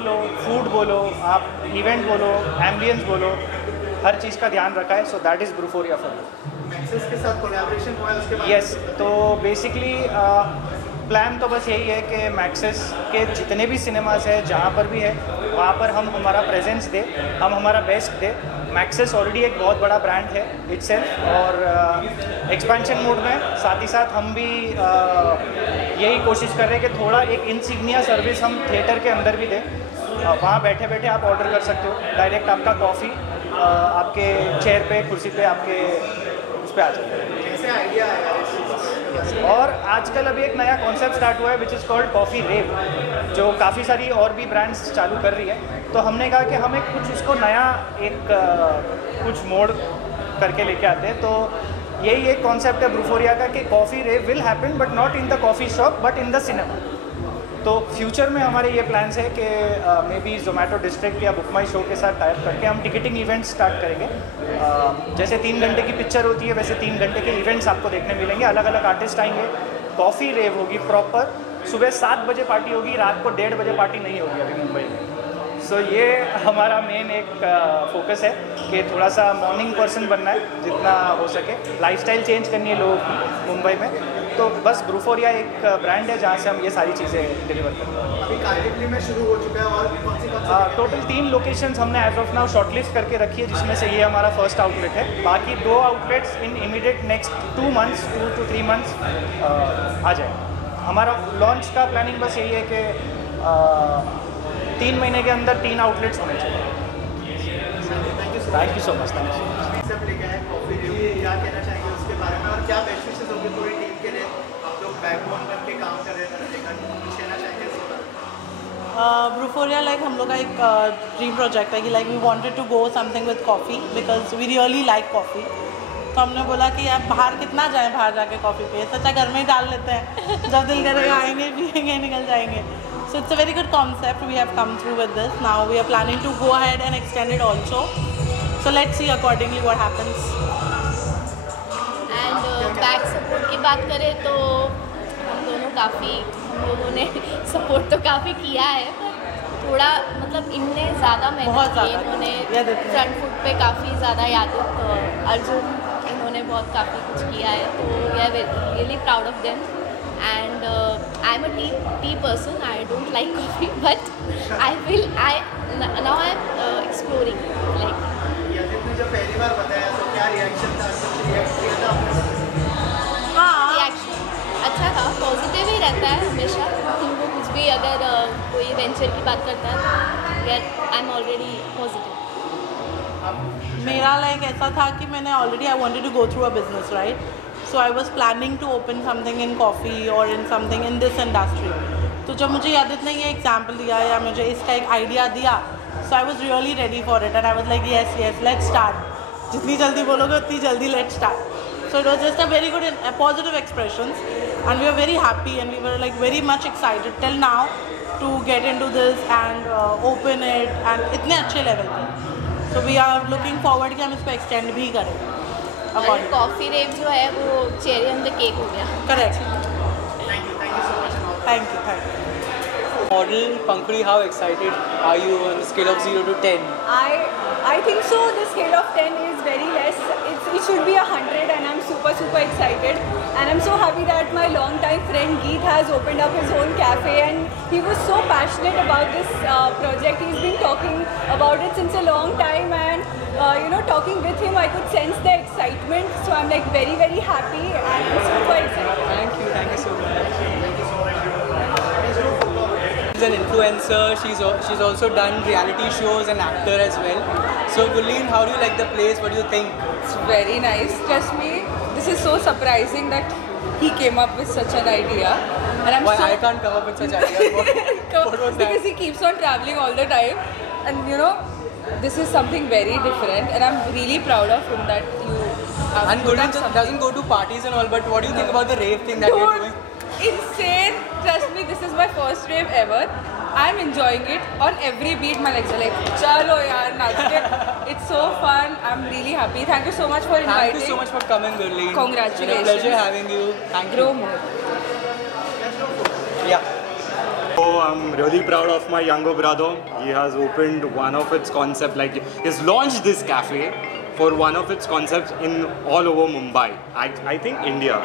बोलो, फूड बोलो, आप इवेंट बोलो, एम्बियंस बोलो, हर चीज़ का ध्यान रखा है. So that is Brewphoria for you. Maxis के साथ कोलैबोरेशन हुआ है उसके बाद? यस, तो बेसिकली प्लान तो बस यही है कि मैक्सिस के जितने भी सिनेमास है जहाँ पर भी है वहाँ पर हम हमारा प्रेजेंस दें, हम हमारा बेस्ट दें. मैक्सिस ऑलरेडी एक बहुत बड़ा ब्रांड है इटसेल्फ, और एक्सपेंशन मोड में साथ ही साथ हम भी यही कोशिश कर रहे हैं कि थोड़ा एक इंसिग्निया सर्विस हम थिएटर के अंदर भी दें. वहाँ बैठे बैठे आप ऑर्डर कर सकते हो, डायरेक्ट आपका कॉफ़ी आपके चेयर पे, कुर्सी पे, आपके उस पर आ जाएगा. कैसे आइडिया आया इस चीज़ का? और आजकल अभी एक नया कॉन्सेप्ट स्टार्ट हुआ है विच इज़ कॉल्ड कॉफ़ी रेव, जो काफ़ी सारी और भी ब्रांड्स चालू कर रही है. तो हमने कहा कि हम एक कुछ उसको नया एक कुछ मोड़ करके लेके आते हैं. तो यही एक कॉन्सेप्ट है ब्रूफोरिया का कि coffee rave will happen but not in the coffee shop but in the cinema. तो फ्यूचर में हमारे ये प्लान्स है कि मे बी जोमेटो डिस्ट्रिक्ट या बुक माई शो के साथ टाइप करके हम टिकटिंग इवेंट्स स्टार्ट करेंगे. जैसे 3 घंटे की पिक्चर होती है वैसे 3 घंटे के इवेंट्स आपको देखने मिलेंगे. अलग अलग आर्टिस्ट आएंगे, कॉफ़ी रेव होगी प्रॉपर, सुबह 7 बजे पार्टी होगी, रात को 1:30 बजे पार्टी नहीं होगी अभी मुंबई में. सो ये हमारा मेन एक फोकस है कि थोड़ा सा मॉर्निंग पर्सन बनना है जितना हो सके, लाइफस्टाइल चेंज करनी है लोगों की मुंबई में. तो बस ब्रूफोरिया एक ब्रांड है जहाँ से हम ये सारी चीज़ें डिलीवर करते हैं. अभी कांदिवली में शुरू हो चुका है और कौन सी टोटल 3 लोकेशंस हमने एज ऑफ नाउ शॉर्टलिस्ट करके रखी है, जिसमें से ये हमारा फर्स्ट आउटलेट है. बाकी 2 outlets in immediate next 2 months 2 to 3 months आ जाएगा. हमारा लॉन्च का प्लानिंग बस यही है कि 3 महीने के अंदर 3 आउटलेट्स होने चाहिए. Thank you so much. सब लेके आए कॉफी रिव्यू, क्या कहना चाहेंगे उसके बारे में और क्या बेस्ट विशेस होंगे पूरी टीम के लिए? आप लोग बैकबोन बन के काम कर रहे हैं, कुछ कहना चाहेंगे इसके बारे में? ब्रूफोरिया लाइक हम लोग का एक ड्रीम प्रोजेक्ट है कि like we wanted to go something with coffee because we really like coffee. तो हमने बोला कि यार बाहर कितना जाएं, बाहर जाके कॉफ़ी पे, सच्चा घर में ही डाल लेते हैं. जब दिल करेगा आएंगे, पिएंगे, निकल जाएंगे. So it's a very good concept. We have come through with this. Now we are planning to go ahead and extend it also. So let's see accordingly what happens. And back support की बात करें तो हम लोगों ने support तो काफ़ी किया है, पर थोड़ा मतलब इनने ज़्यादा मेहनत की. इन्होंने फ्रंट फुट पे काफ़ी ज़्यादा यादव, अर्जुन, इन्होंने बहुत काफ़ी कुछ किया है. तो we are really proud of them. And I'm a tea person. I don't like coffee, but now I'm exploring. Like यादिव ने जब पहली बार बताया तो क्या रिएक्शन था? कुछ रिएक्ट किया था आपने? हाँ, रिएक्शन अच्छा था, पॉजिटिव ही रहता है हमेशा. तुमको कुछ भी अगर कोई वेंचर की बात करता है तो आई एम ऑलरेडी पॉजिटिव. मेरा लाइक ऐसा था कि मैंने already I wanted to go through a business, right? So I was planning to open something in coffee or in something in this industry. तो जब मुझे यादिव ने ये एग्जाम्पल दिया या मुझे इसका एक आइडिया दिया, so I was really ready for it and I was like yes, let's start. जितनी जल्दी बोलोगे उतनी जल्दी let's start. So it was just a very good and positive expressions and we were very happy and we were like very much excited till now to get into this and open it and इतने अच्छे level पे. So we are looking forward कि हम इसको extend भी करें. और coffee रेव जो है वो चेरी ऑन द केक हो गया. Correct. Thank you so much. Thank you. Model Pankuri, how excited are you on the scale of 0 to 10? I think so. The scale of 10 is very less. It should be 100, and I'm super excited. And I'm so happy that my long-time friend Geet has opened up his own cafe, and he was so passionate about this project. He's been talking about it since a long time, and talking with him, I could sense the excitement. So I'm like very happy, and I'm super excited. Thank you so much. She's an influencer. She's also done reality shows and actor as well. So Gulleen, how do you like the place? What do you think? It's very nice. Trust me, this is so surprising that he came up with such an idea. And Why I can't come up with such ideas? What was that? Because he keeps on traveling all the time, and this is something very different, and I'm really proud of him that you. And Gulleen doesn't go to parties and all, but what do you think about the rave thing that you're doing? Insane! Trust me, this is my first rave ever. I'm enjoying it. On every beat, my legs are like, chalo yaar, nachte. It's so fun. I'm really happy. Thank you so much for inviting. Thank you so much for coming, Gulleen. Congratulations. It's been a pleasure having you. Thank you. Grow more. Yeah. So I'm really proud of my younger brother. He has opened one of its concept, like he's launched this cafe for one of its concepts in all over Mumbai. I think India.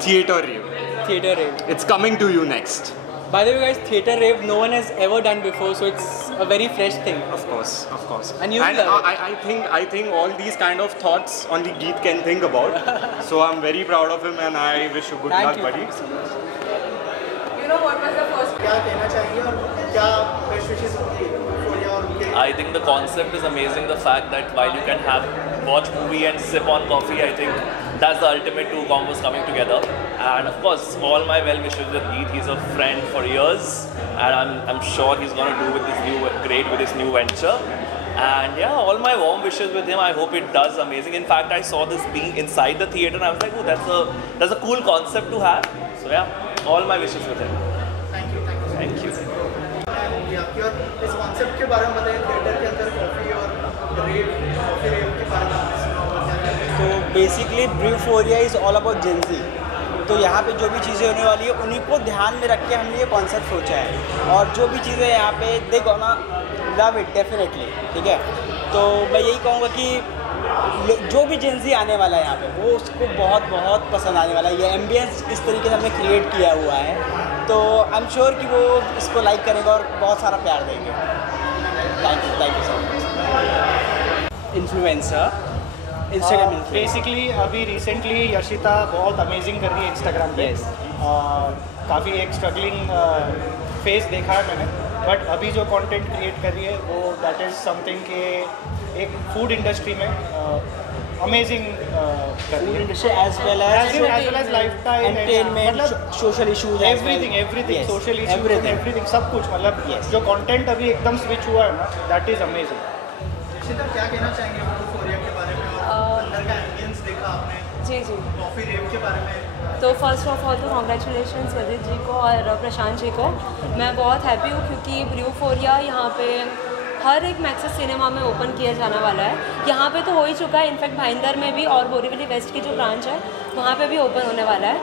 Theatre Rave. Theatre Rave. It's coming to you next. By the way guys, Theatre Rave no one has ever done before, so it's a very fresh thing. Of course. And you I think all these kind of thoughts only Geet can think about. So I'm very proud of him and I wish you good luck, buddy. You know what was the first? क्या कहना चाहिए और क्या best wishes होंगी Euphoria और उनके? I think the concept is amazing. The fact that while you can watch movie and sip on coffee, I think that's the ultimate two combos coming together. And of course, all my well wishes with Geet. He's a friend for years, and I'm sure he's gonna do with this new venture. And yeah, all my warm wishes with him. I hope it does amazing. In fact, I saw this being inside the theatre, and I was like, oh, that's a cool concept to have. So yeah, all my wishes with him. Thank you. Thank you. आपकी और इस concept के बारे में बताइए, theatre के अंदर coffee और कॉफी रेव के बारे में आपने सुना होगा? तो बेसिकली ब्रूफोरिया इज़ ऑल अबाउट जेन ज़ी। तो यहाँ पे जो भी चीज़ें होने वाली है उन्हीं को ध्यान में रख के हमने ये कॉन्सेप्ट सोचा है, और जो भी चीज़ें यहाँ पे they gonna love it definitely, ठीक है। तो मैं यही कहूँगा कि जो भी जेन ज़ी आने वाला है यहाँ पे वो उसको बहुत पसंद आने वाला है। ये एम्बियंस इस तरीके से हमने क्रिएट किया हुआ है, तो आई एम श्योर कि वो इसको लाइक करेगा और बहुत सारा प्यार देंगे। Thank you so much. Influencer Instagram basically अभी रिसेंटली यशिता बहुत अमेजिंग कर रही है इंस्टाग्राम पे। काफ़ी एक स्ट्रगलिंग फेस देखा है मैंने, बट अभी जो कंटेंट क्रिएट कर रही है वो दैट इज़ समथिंग के एक फूड इंडस्ट्री में अमेजिंग कर रही है, as well as lifestyle, entertainment, social issues, everything social issues, everything सब कुछ, मतलब जो कंटेंट अभी एकदम स्विच हुआ है ना, दैट इज़ अमेजिंग। क्या कहना चाहेंगे यूफोरिया के बारे में और अंदर का एम्बियंस देखा आपने? जी कॉफी रेव के बारे में तो फर्स्ट ऑफ ऑल तो कॉन्ग्रेचुलेशन सदीप जी को और प्रशांत जी को। मैं बहुत हैप्पी हूँ क्योंकि ब्रूफोरिया यहाँ पे हर एक मैक्सिस सिनेमा में ओपन किया जाने वाला है। यहाँ पे तो हो ही चुका है, इनफैक्ट भाईंदर में भी, और बोरीवली वेस्ट की जो ब्रांच है वहाँ पे भी ओपन होने वाला है।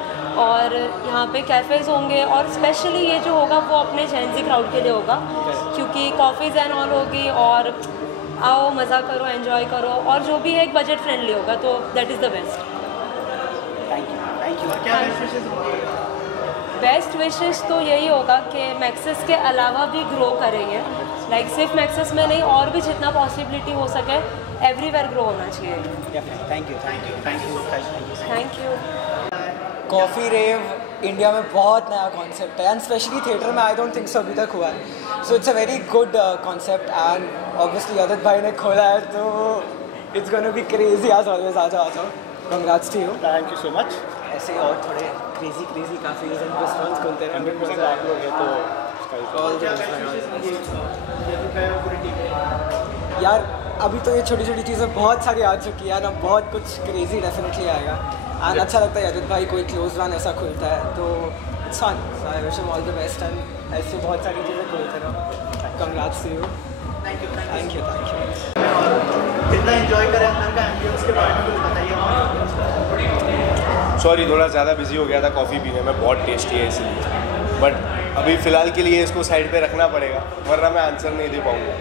और यहाँ पे कैफ़ेज़ होंगे, और स्पेशली ये जो होगा वो अपने जेन ज़ी क्राउड के लिए होगा, क्योंकि कॉफ़ीज़ एंड ऑल होगी, और आओ मज़ा करो, एंजॉय करो, और जो भी है एक बजट फ्रेंडली होगा, तो that is the best. Thank you. क्या बेस्ट विशेस होंगे? बेस्ट विशेस तो यही होगा कि मैक्सिस के अलावा भी ग्रो करेंगे, लाइक सिर्फ मैक्सिस में नहीं, और भी जितना पॉसिबिलिटी हो सके एवरीवेयर ग्रो होना चाहिए। Thank you. Coffee rave India में बहुत नया कॉन्सेप्ट है, एंड स्पेशली थिएटर में आई डोंट थिंक सो अभी तक हुआ है। So it's a very good concept, and obviously Aditya भाई ने खोला है तो it's gonna be crazy as always. आ जाओ, congrats to you. Thank you so much. ऐसे ही और थोड़े क्रेजी काफ़ी रेस्टोरेंट्स खुलते हैं। 100% आप लोग हैं तो यार अभी तो ये छोटी छोटी चीज़ें बहुत सारी आ चुकी है ना, बहुत कुछ क्रेजी डेफिनेटली आएगा, एंड अच्छा लगता है आदित्य भाई कोई क्लोज रन ऐसा खुलता है तो it's fun. So I wish him all the best, and ऐसे बहुत सारी चीज़ें खुलते रहो। Congrats to you. Thank you. कितना एंजॉय करें अंदर का एम्बियंस के बारे में कुछ बताइए। सॉरी थोड़ा ज़्यादा बिजी हो गया था कॉफ़ी पीने में, बहुत टेस्टी है इसलिए, बट अभी फ़िलहाल के लिए इसको साइड पे रखना पड़ेगा वरना मैं आंसर नहीं दे पाऊँगा।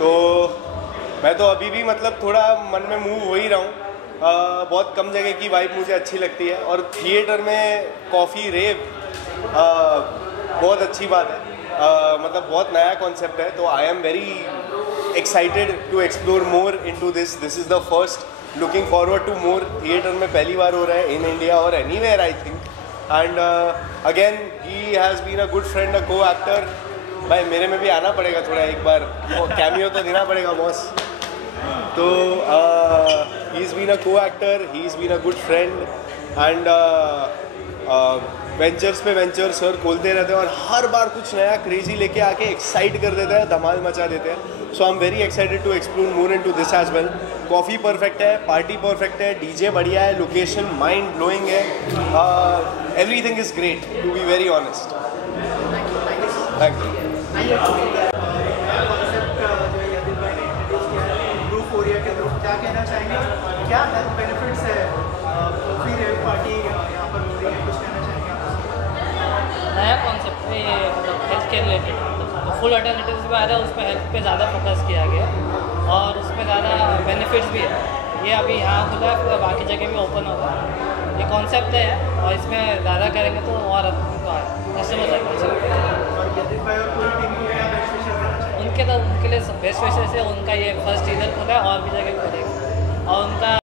तो मैं तो अभी भी मतलब थोड़ा मन में मूव हो ही रहा हूँ। बहुत कम जगह की वाइब मुझे अच्छी लगती है, और थिएटर में कॉफ़ी रेव बहुत अच्छी बात है। मतलब बहुत नया कॉन्सेप्ट है, तो I am very excited to explore more into this. This is the first, looking forward to more. Theatre में पहली बार हो रहा है इन इंडिया और anywhere I think, and again he has been a good friend, a को actor. भाई मेरे में भी आना पड़ेगा थोड़ा, एक बार कैमियो तो देना पड़ेगा बॉस। तो ही इज़ बीन अ को actor, he is been a good friend, and ventures पे वेंचर सर खोलते रहते हैं और हर बार कुछ नया क्रेजी लेके आके एक्साइट कर देते हैं, धमाल मचा देते हैं। So I am very excited to explore more into this as well. Coffee perfect है, पार्टी परफेक्ट है, डीजे बढ़िया है, लोकेशन माइंड ब्लोइंग है, everything is great to be very honest. Thank you. क्या कहना चाहेंगे, क्या हेल्थ बेनिफिट्स है कॉफी रेव पार्टी यहाँ पर हो रही है, कुछ कहना चाहेंगे? नया कॉन्सेप्ट है, मतलब हेल्थ केयर फूड अल्टरनेटिव्स भी आ रहे हैं, उसमें हेल्थ पे ज़्यादा फोकस किया गया और उसमें ज़्यादा बेनिफिट्स भी है। ये अभी यहाँ खुला है, पूरा बाकी जगह भी ओपन होगा। ये कॉन्सेप्ट है और इसमें ज़्यादा करेंगे तो और कस्टमर्स उनके लिए बेस्ट विशेष है। उनका ये फर्स्ट इधर खुला है और भी जगह खुलेगा और उनका